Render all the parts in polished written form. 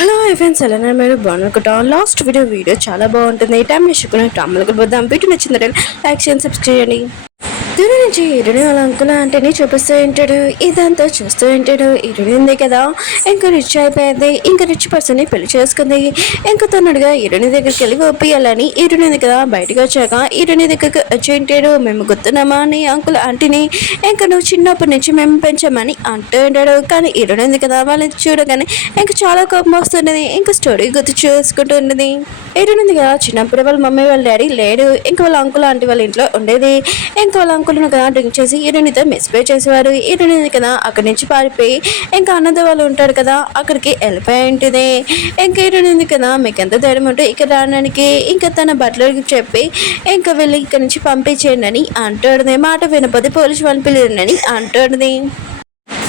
Hello friends, ఎలా మీరు బాగునుకుంటా. Last video చాలా బాగుంటుంది. టైం వేసుకుని డ్రామాలకు పోదాం. వీడియో నచ్చిందంటే లైక్ చేయండి, సబ్స్క్రైబ్ చేయండి. దూరం నుంచి ఇరుని వాళ్ళ అంకుల్ ఆంటీని చూపిస్తూ ఉంటాడు. ఇదంతా చూస్తూ ఉంటాడు. ఇరుని ఉంది కదా, ఇంకా రిచ్ అయిపోయింది. ఇంకా రిచ్ పర్సన్ ని పెళ్లి చేసుకుంది. ఇంకా తొందరగా ఇరుని దగ్గరికి వెళ్ళి ఒప్పియాలని ఇరుని ఉంది కదా, బయటకు వచ్చాక ఇరుని దగ్గరికి వచ్చి ఉంటాడు. మేము గుర్తున్నామా అని అంకుల్ ఆంటీని, ఇంకా నువ్వు చిన్నప్పటి నుంచి మేము పెంచామని అంటూ ఉంటాడు. కానీ ఇరుని ఉంది కదా, వాళ్ళని చూడగానే ఇంకా చాలా కోపం వస్తుండేది. ఇంకా స్టోరీ గుర్తు చూసుకుంటూ ఉండేది. ఇరుని కదా, చిన్నప్పుడు వాళ్ళ మమ్మీ వాళ్ళ డాడీ లేడు. ఇంకా వాళ్ళ అంకుల్ ఆంటీ వాళ్ళ ఇంట్లో ఉండేది. ఇంకా వాళ్ళ అంకుల్ని కదా డ్రింక్ చేసి హీరోయిన్తో మిస్పే చేసేవారు. హీరోయిన్ కదా అక్కడి నుంచి పారిపోయి ఇంకా అన్నది వాళ్ళు ఉంటారు కదా, అక్కడికి వెళ్ళిపోయి ఉంటుంది. ఇంకా హీరోయిన్ కదా, మీకు ఎంత ధైర్యం ఉంటే ఇక్కడ రావడానికి, ఇంకా తన బట్టలకి చెప్పి ఇంకా వెళ్ళి ఇక్కడ నుంచి పంపించేయండి అని అంటాడుది. మాట వినపోతే పోలీసు వాళ్ళని పిలిచిందని అంటాడుది.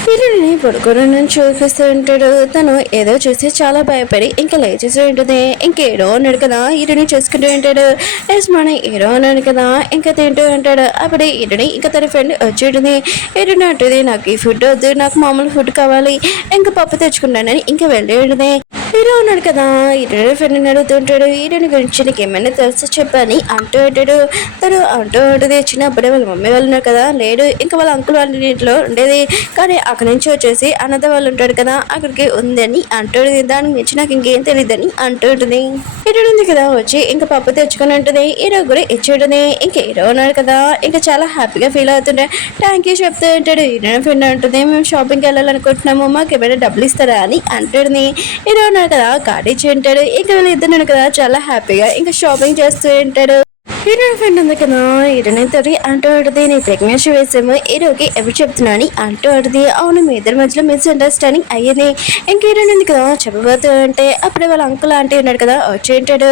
హీరోని పడుకోవడం చూపిస్తూ ఉంటాడు. తను ఏదో చూసి చాలా భయపడి ఇంకా లేచేసి ఉంటుంది. ఇంకేడో ఉన్నాడు కదా, హీరోని చూసుకుంటూ ఉంటాడు. మన హీరో ఉన్నాడు కదా, ఇంకా తింటూ ఉంటాడు. అప్పుడే హీరోని ఇంకా తన ఫ్రెండ్ వచ్చి ఉంటుంది. హీరోని అంటుంది, నాకు ఈ ఫుడ్ వద్దు, నాకు మామూలు ఫుడ్ కావాలి, ఇంకా పప్పు తెచ్చుకుంటానని ఇంకా వెళ్ళి ఉంటుంది. హీరో ఉన్నాడు కదా, హీరోని ఫ్రెండ్ని అడుగుతుంటాడు. హీరోని గురించి నీకు ఏమైనా తెలుసు చెప్పని అంటూ ఉంటాడు. తను అంటూ ఉంటుంది, చిన్నప్పుడే వాళ్ళ మమ్మీ వాళ్ళు ఉన్నారు కదా లేడు, ఇంకా వాళ్ళ అంకుల్ వాళ్ళ ఇంట్లో ఉండేది. కానీ అక్కడి నుంచి వచ్చేసి అన్నద వాళ్ళు ఉంటాడు కదా, అక్కడికి ఉందని అంటుంది. దాని గురించి నాకు ఇంకేం తెలియదని అంటుంటుంది. హీరో ఉంది కదా, వచ్చి ఇంకా పప్పు తెచ్చుకొని ఉంటుంది. హీరో కూడా ఇచ్చి ఉంటుంది. ఇంకా హీరో ఉన్నాడు కదా, ఇంకా చాలా హ్యాపీగా ఫీల్ అవుతుంటే థ్యాంక్ యూ చెప్తూ ఉంటాడు. హీరో ఫ్రెండ్ ఉంటుంది, మేము షాపింగ్కి వెళ్ళాలనుకుంటున్నాము, మాకు ఏమైనా డబ్బులు ఇస్తారా అని అంటుంది. హీరో ఉన్నాడు కదా, కార్డు ఇచ్చి ఉంటాడు. ఇంకా వీళ్ళు ఇద్దరు కదా చాలా హ్యాపీగా ఇంకా షాపింగ్ చేస్తూ ఉంటాడు. హీరోయిన్ ఫ్రెండ్ ఉంది కదా, హీరోయిన్ తోటి అంటూ ఉంటుంది, నీ ప్రెగ్నెన్సీ వేసాము హీరోకి ఎవరు చెప్తున్నా అని అంటూ ఉంటుంది. అవును, మీ ఇద్దరి మధ్యలో మిస్అండర్స్టాండింగ్ అయ్యింది. ఇంక హీరోయిన్ ఉంది కదా చెప్పబోతూ ఉంటే అప్పుడే వాళ్ళ అంకుల్ ఆంటీ ఉన్నాడు కదా వచ్చి ఉంటాడు.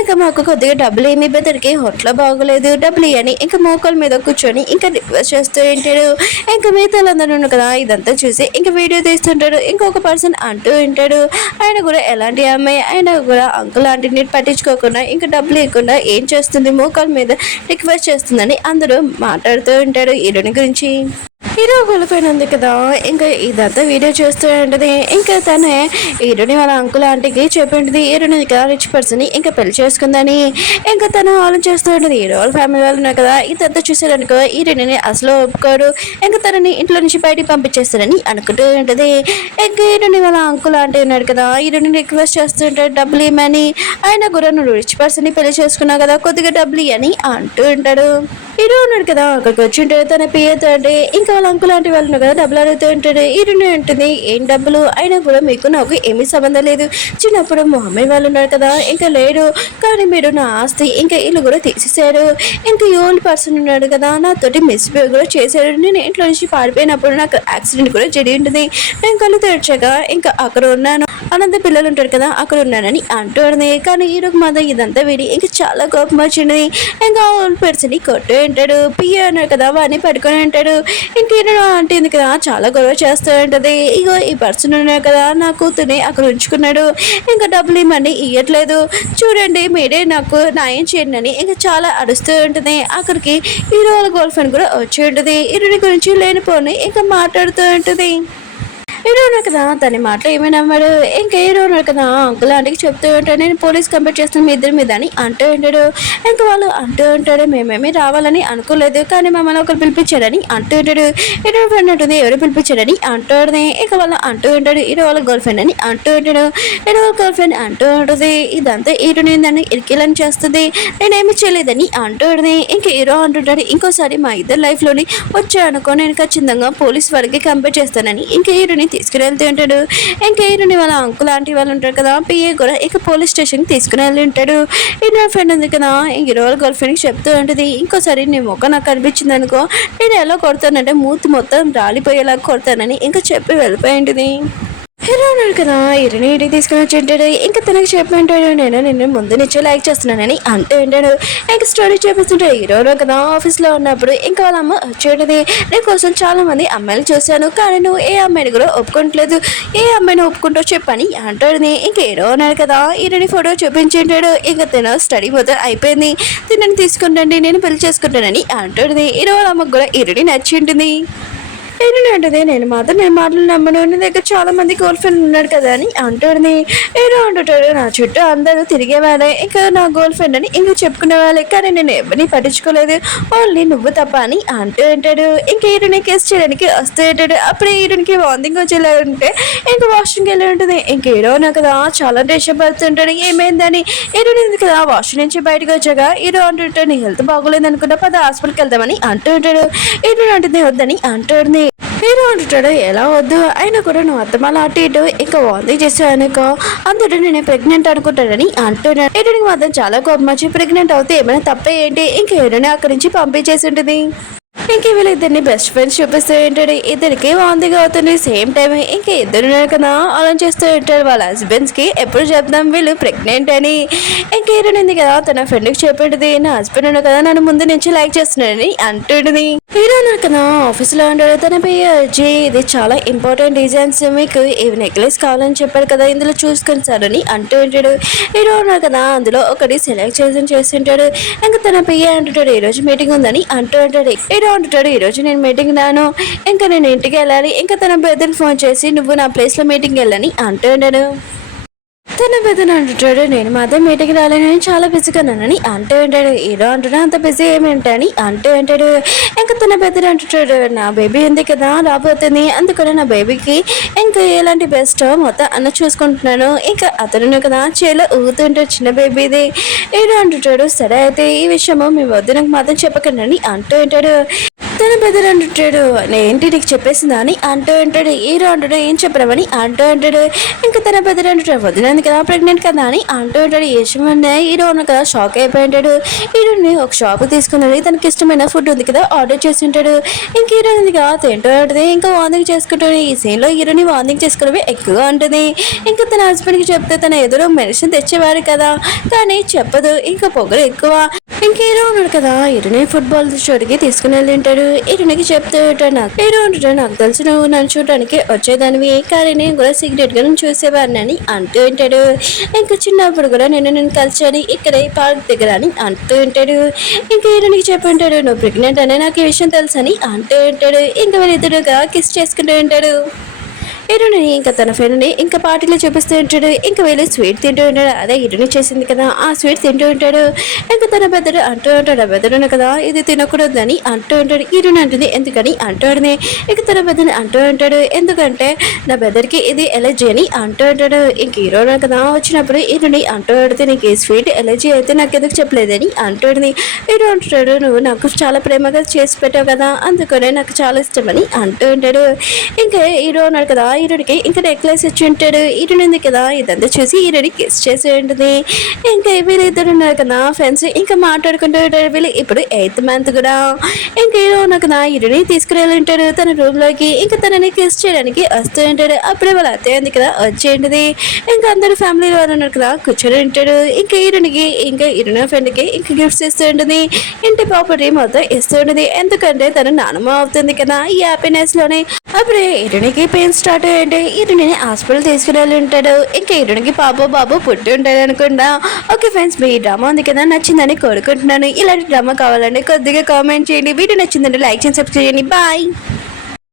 ఇంకా మాకు కొద్దిగా డబ్బులు ఏమి బెదరికి హోటల్లో బాగోలేదు, డబ్బులు ఇవ్వని ఇంకా మోకాల మీద కూర్చొని ఇంకా రిక్వెస్ట్ చేస్తూ ఉంటాడు. ఇంకా మిగతాలందరూ ఉన్నాడు కదా, ఇదంతా చూసి ఇంకా వీడియో తీస్తుంటాడు. ఇంకొక పర్సన్ అంటూ ఉంటాడు, ఆయన కూడా ఎలాంటి అమ్మాయి ఆయన కూడా అంకుల్ ఆంటీని పట్టించుకోకుండా ఇంకా డబ్బులు ఇవ్వకుండా ఏం చేస్తుంది, మోకాల మీద రిక్వెస్ట్ చేస్తుందని అందరూ మాట్లాడుతూ ఉంటారు హీరోని గురించి. హీరో కోల్పోయినంది కదా, ఇంకా ఇదంతా వీడియో చూస్తూ ఉంటుంది. ఇంకా తనే హీరోని వాళ్ళ అంకుల్ ఆంటీకి చెప్పి ఉంటుంది, హీరోని కదా రిచ్ పర్సన్ ఇంకా పెళ్లి చేసుకుందని. ఇంకా తను ఆలోచిస్తూ ఉంటుంది. హీరో వాళ్ళ ఫ్యామిలీ వాళ్ళు ఉన్నారు కదా, ఇదంతా చూసారనుకో హీరోని అసలు ఒప్పుకోరు, ఇంకా తనని ఇంట్లో నుంచి బయటికి పంపించేస్తారని అనుకుంటూ ఉంటుంది. ఇంకా హీరోని వాళ్ళ అంకుల్ ఆంటీ ఉన్నాడు కదా, హీరోని రిక్వెస్ట్ చేస్తూ ఉంటాడు డబ్బులు ఇవ్వమని. ఆయన కూడా నువ్వు రిచ్ పర్సన్ పెళ్లి చేసుకున్నావు కదా, కొద్దిగా డబ్బులు ఇవ్వని అంటూ ఉంటాడు. హీరో ఉన్నాడు కదా, అక్కడికి వచ్చి ఉంటాడు తన పియ్యతో. అంటే ఇంకా వాళ్ళ అంకుల్ లాంటి వాళ్ళు కదా డబ్బులు అడుగుతూ ఉంటాడు. హీరోని ఉంటుంది, ఏం డబ్బులు అయినా కూడా మీకు నాకు ఏమీ సంబంధం లేదు, చిన్నప్పుడు మా అమ్మాయి వాళ్ళు ఉన్నారు కదా ఇంకా లేడు, కానీ మీరు నా ఆస్తి ఇంకా ఇల్లు కూడా తీసేశారు. ఇంకా ఈ ఓల్డ్ పర్సన్ ఉన్నాడు కదా, నాతోటి మిస్బిహేవ్ కూడా చేశాడు. నేను ఇంట్లో నుంచి పారిపోయినప్పుడు నాకు యాక్సిడెంట్ కూడా జరిగి ఉంటుంది. నేను కళ్ళు తెరిచాక ఇంకా అక్కడ ఉన్నాను, అనంత పిల్లలు ఉంటారు కదా అక్కడ ఉన్నానని అంటుంది. కానీ హీరోకి మాత్రం ఇదంతా విడి ఇంకా చాలా కోపం వచ్చింది. ఇంకా ఓల్డ్ పర్సన్ కొట్టు ఉంటాడు. పియ్య అన్నాడు కదా, వాడిని పడుకొని ఉంటాడు. ఇంకేనో అంటే కదా చాలా గొడవ చేస్తూ ఉంటుంది. ఇగో ఈ పర్సన్ ఉన్నాడు కదా, నా కూతుర్ని అక్కడ ఉంచుకున్నాడు, ఇంకా డబ్బులు ఇవ్వమని ఇవ్వట్లేదు, చూడండి మీరే నాకు న్యాయం చేయండి అని ఇంకా చాలా అరుస్తూ ఉంటుంది. అక్కడికి హీరో వాళ్ళ గర్ల్ ఫ్రెండ్ కూడా వచ్చి ఉంటుంది. హీరోని గురించి లేనిపోని ఇంకా మాట్లాడుతూ ఉంటుంది. హీరో ఉన్నాడు కదా, తన మాటలు ఏమైనా నమ్మాడు. ఇంకా హీరో ఉన్నాడు కదా, అంకుల్ ఆంటీకి చెప్తూ ఉంటాడు, నేను పోలీస్ కంప్లైంట్ చేస్తాను మీ ఇద్దరి మీద అని అంటూ ఉంటాడు. ఇంకా వాళ్ళు అంటూ ఉంటాడు, మేమేమి రావాలని అనుకోలేదు, కానీ మమ్మల్ని ఒకరు పిలిపించాడని అంటూ ఉంటాడు. హీరో ఫ్రెండ్ ఉంటుంది, ఎవరు పిలిపించాడని అంటుంది. ఇంకా వాళ్ళు అంటూ ఉంటాడు, హీరో వాళ్ళ గర్ల్ ఫ్రెండ్ అని అంటూ ఉంటాడు. హీరో వాళ్ళ గర్ల్ ఫ్రెండ్ అంటూ ఉంటుంది, ఇదంతా హీరోని దాన్ని ఇరికిలని చేస్తుంది, నేనేమి చేయలేదని అంటూ ఉంటుంది. ఇంకా హీరో అంటుంటాడు, ఇంకోసారి మా ఇద్దరు లైఫ్లోని వచ్చానుకో నేను ఖచ్చితంగా పోలీస్ వారికి కంప్లైంట్ చేస్తానని ఇంకా హీరోని తీసుకుని వెళ్తూ ఉంటాడు. ఇంకా హీరోని వాళ్ళ అంకుల్ ఆంటీ వాళ్ళు ఉంటారు కదా, పిఏ కూడా ఇక పోలీస్ స్టేషన్కి తీసుకుని వెళ్ళి ఉంటాడు. హీరో ఫ్రెండ్ ఉంది కదా, హీరో వాళ్ళ గర్ల్ ఫ్రెండ్కి చెప్తూ ఉంటుంది, ఇంకోసారి నీ మొక్క నాకు కనిపించింది అనుకో నేను ఎలా కొడతానంటే మూతి మొత్తం రాలిపోయేలా కొడతానని ఇంకా చెప్పి వెళ్ళిపోయి ఉంటుంది. హీరో ఉన్నాడు కదా, హీరోని ఇంటికి తీసుకుని వచ్చి ఉంటాడు. ఇంకా తనకి చెప్పంటాడు, నేను నిన్ను ముందు నుంచే లైక్ చేస్తున్నానని అంటూ ఉంటాడు. ఇంకా స్టోరీ చూపిస్తుంటాడు. హీరోలో కదా ఆఫీస్లో ఉన్నప్పుడు ఇంకా వాళ్ళ అమ్మ వచ్చేటది, నీ కోసం చాలా మంది అమ్మాయిలు చూశాను, కానీ నువ్వు ఏ అమ్మాయిని కూడా ఒప్పుకోవట్లేదు, ఏ అమ్మాయిని ఒప్పుకుంటూ చెప్పని అంటాడు. ఇంకా హీరో ఉన్నాడు కదా, హీరోని ఫోటో చూపించుంటాడు. ఇంకా తన స్టడీ మొత్తం అయిపోయింది, తినని తీసుకుంటండి నేను పెళ్లి చేసుకుంటానని అంటాడు. హీరో వాళ్ళ అమ్మకు కూడా హీరోని నచ్చి ఉంటుంది. ఏంటంటే నేను మాత్రం నేను మాటలు నమ్మను, నీ దగ్గర చాలా మంది గర్ల్ ఫ్రెండ్ ఉన్నాడు కదా అని అంటుంది. ఏదో అంటుంటాడు, నా చుట్టూ అందరూ తిరిగేవాళ్ళే, ఇంకా నా గర్ల్ ఫ్రెండ్ అని ఇంకా చెప్పుకునే వాళ్ళే, కానీ నేను ఎవరిని పట్టించుకోలేదు, ఓన్లీ నువ్వు తప్ప అని అంటూ ఉంటాడు. ఇంకా హీరోని కేసు చేయడానికి వస్తూ ఉంటాడు. అప్పుడే హీరోనికి వాంతింగ్ వచ్చేలా ఉంటే ఇంకా వాష్రూమ్కి వెళ్ళి ఉంటుంది. ఇంక హీరో నాకు కదా చాలా టెన్షన్ పడుతుంటాడు, ఏమైందని. హీరో కదా వాష్రూమ్ నుంచి బయటకు వచ్చాక హీరో అంటుంటాడు, నీ హెల్త్ బాగోలేదు అనుకుంటా, పద హాస్పిటల్కి వెళ్దామని అంటూ ఉంటాడు. హీరో అంటుంది వద్దని అంటుంది. హీరో అంటుంటాడు, ఎలా వద్దు అయినా కూడా నువ్వు అత్తమాల అటు ఇటు ఇంకా వాంతింగ్ చేసావు అనుకో, అందరూ నేను ప్రెగ్నెంట్ అనుకుంటాడని అంటున్నాడు. హీరోకి మాత్రం చాలా కోపం వచ్చి, ప్రెగ్నెంట్ అవుతే ఏమైనా తప్పే ఏంటి, ఇంకా హీరోని అక్కడి నుంచి పంపించేసి ఉంటుంది. ఇంక వీళ్ళిద్దరిని బెస్ట్ ఫ్రెండ్స్ చూపిస్తూ ఉంటాడు. ఇద్దరికి వాంతిగా అవుతుంది సేమ్ టైం. ఇంకా ఇద్దరు కదా అలా చేస్తూ ఉంటారు వాళ్ళ హస్బెండ్స్కి, ఎప్పుడు చెప్దాం వీళ్ళు ప్రెగ్నెంట్ అని. ఇంక హీరోనింది కదా తన ఫ్రెండ్కి చెప్పేది, నా హస్బెండ్ ఉన్నాడు కదా నన్ను ముందు నుంచి లైక్ చేస్తున్నాడని అంటుంది. హీరో కదా ఆఫీస్లో ఉంటాడు, తన పేరు వచ్చి ఇది చాలా ఇంపార్టెంట్ డిజైన్స్, మీకు ఈ నెక్లెస్ కావాలని చెప్పాడు కదా ఇందులో చూసుకొని సార్ అని అంటూ ఉంటాడు. హీరో ఉన్నాడు కదా అందులో ఒకటి సెలెక్ట్ చేస్తుంటాడు. ఇంకా తన పియ్య అంటుంటాడు, ఈరోజు మీటింగ్ ఉందని అంటూ ఉంటాడు. హీరో అంటుంటాడు, ఈరోజు నేను మీటింగ్ రాను, ఇంకా నేను ఇంటికి వెళ్ళాలి. ఇంకా తన బ్రదర్ని ఫోన్ చేసి నువ్వు నా ప్లేస్లో మీటింగ్ వెళ్ళని అంటూ ఉంటాడు. తన పెద్దను అంటుంటాడు, నేను మాత్రం మీటింగ్ రాలేనని చాలా బిజీగా ఉన్నానని అంటూ ఉంటాడు. హీరో అంటున్నా అంత బిజీ ఏమేంటని అంటూ ఉంటాడు. ఇంకా తన పెద్దలు అంటుంటాడు, నా బేబీ ఉంది కదా రాబోతుంది, అందుకని నా బేబీకి ఇంకా ఎలాంటి బెస్ట్ మొత్తం అన్న చూసుకుంటున్నాను. ఇంకా అతను కదా చేలో ఊగుతుంటాడు చిన్న బేబీది. హీరో అంటుంటాడు, సరే అయితే ఈ విషయము మీ వద్దు మాత్రం చెప్పకండి అంటూ ఉంటాడు. తన పెద్దలు అంటుంటాడు, ఏంటి నీకు చెప్పేసిందా అని అంటూ ఉంటాడు. హీరో అంటాడు, ఏం చెప్పరామని అంటూ ఉంటాడు. ఇంకా తన పెద్దలు అంటుంటాడు, వదిలింది కదా ప్రెగ్నెంట్ కదా అని అంటూ ఉంటాడు. ఏమన్నా హీరో ఉన్న కదా షాక్ అయిపోయి ఉంటాడు. హీరోని ఒక షాప్ తీసుకున్నాడు, తనకి ఇష్టమైన ఫుడ్ ఉంది కదా ఆర్డర్ చేసి ఉంటాడు. ఇంక హీరో ఉంది కదా తింటూ ఉంటుంది, ఇంకా వాంతింగ్ చేసుకుంటాడు. ఈ సీన్లో హీరోని వాంతింగ్ చేసుకోవడమే ఎక్కువగా ఉంటుంది. ఇంకా తన హస్బెండ్కి చెప్తే తన ఎదురు మెడిసిన్ తెచ్చేవాడు కదా, కానీ చెప్పదు, ఇంకా పొగరు ఎక్కువ. ఇంక హీరో ఉన్నాడు కదా హీరోని ఫుట్బాల్ షోకి తీసుకుని వెళ్ళి ఉంటాడు. హీరోనికి చెప్తూ ఉంటాడు, నాకు హీరో ఉంటాడు, నాకు తెలుసు నువ్వు నన్ను చూడడానికి వచ్చేదానివి, కానీ నేను కూడా సీక్రెట్ గా నేను చూసేవాడిని అని అంటూ ఉంటాడు. ఇంకా చిన్నప్పుడు కూడా నేను కలిసాను ఇక్కడ ఈ పార్క్ దగ్గర అని అంటూ ఉంటాడు. ఇంకా హీరోనికి చెప్పి ఉంటాడు, నువ్వు ప్రెగ్నెంట్ అనే నాకు ఈ విషయం తెలుసు అని అంటూ ఉంటాడు. ఇంకా వీళ్ళిద్దరుగా కిస్ చేసుకుంటూ ఉంటాడు. హీరోని ఇంకా తన ఫ్రెండ్ని ఇంకా పార్టీలో చూపిస్తూ ఉంటాడు. ఇంకా వెళ్ళి స్వీట్ తింటూ ఉంటాడు, అదే హీరోని చేసింది కదా ఆ స్వీట్ తింటూ ఉంటాడు. ఇంకా తన పెద్దడు అంటూ ఉంటాడు, బెదరును కదా ఇది తినకూడదని అంటూ ఉంటాడు. హీరోని అంటుంది ఎందుకని అంటాడుని. ఇంకా తన పెద్దని అంటూ ఉంటాడు, ఎందుకంటే నా బెదర్కి ఇది ఎలర్జీ అని అంటూ ఉంటాడు. ఇంక హీరోని కదా వచ్చినప్పుడు హీరోని అంటూ ఆడితే నీకు ఈ స్వీట్ ఎలర్జీ అయితే నాకు ఎందుకు చెప్పలేదని అంటాడుని. హీరో అంటాడు, నువ్వు నాకు చాలా ప్రేమగా చేసి పెట్టావు కదా అందుకనే నాకు చాలా ఇష్టమని అంటూ ఉంటాడు. ఇంకా హీరో ఉన్నాడు కదా హీరోడికి ఇంకా నెక్లెస్ ఇచ్చి ఉంటాడు. హీరోని ఉంది కదా ఇదంతా చూసి హీరోని కిస్ చేసి ఉంటుంది. ఇంకా వీళ్ళిద్దరు ఉన్నారు కదా ఫ్రెండ్స్ ఇంకా మాట్లాడుకుంటూ ఉంటారు. వీళ్ళు ఇప్పుడు 8th month కూడా. ఇంకా హీరో ఉన్నారు కదా హీరోని తీసుకుని వెళ్ళి ఉంటాడు తన రూమ్ లోకి. ఇంకా తనని కిస్ చేయడానికి వస్తూ ఉంటాడు. అప్పుడే వాళ్ళ అత్తయ్య ఉంది కదా వచ్చేంటిది. ఇంకా అందరు ఫ్యామిలీ వాళ్ళు ఉన్నారు కదా కూర్చొని ఉంటాడు. ఇంకా హీరోనికి ఇంకా హీరోని ఫ్రెండ్కి ఇంకా గిఫ్ట్స్ ఇస్తూ ఉంటుంది. ఇంటి ప్రాపర్టీ మొత్తం ఇస్తూ ఉంటుంది, ఎందుకంటే తను నానమ్మ అవుతుంది కదా ఈ హ్యాపీనెస్ లోనే. అప్పుడే హీరోనికి పెయిన్ స్టార్ట్ అయ్యంటే హీరోని హాస్పిటల్ తీసుకుని వెళ్ళి ఉంటాడు. ఇంకా హీరోనికి బాబు పుట్టి ఉంటాడు అనుకుంటా. ఓకే ఫ్రెండ్స్, మీ డ్రామా ఉంది కదా నచ్చిందని కోరుకుంటున్నాను. ఇలాంటి డ్రామా కావాలంటే కొద్దిగా కామెంట్ చేయండి. వీడియో నచ్చిందంటే లైక్ చేసి సబ్స్క్రైబ్ చేయండి. బాయ్.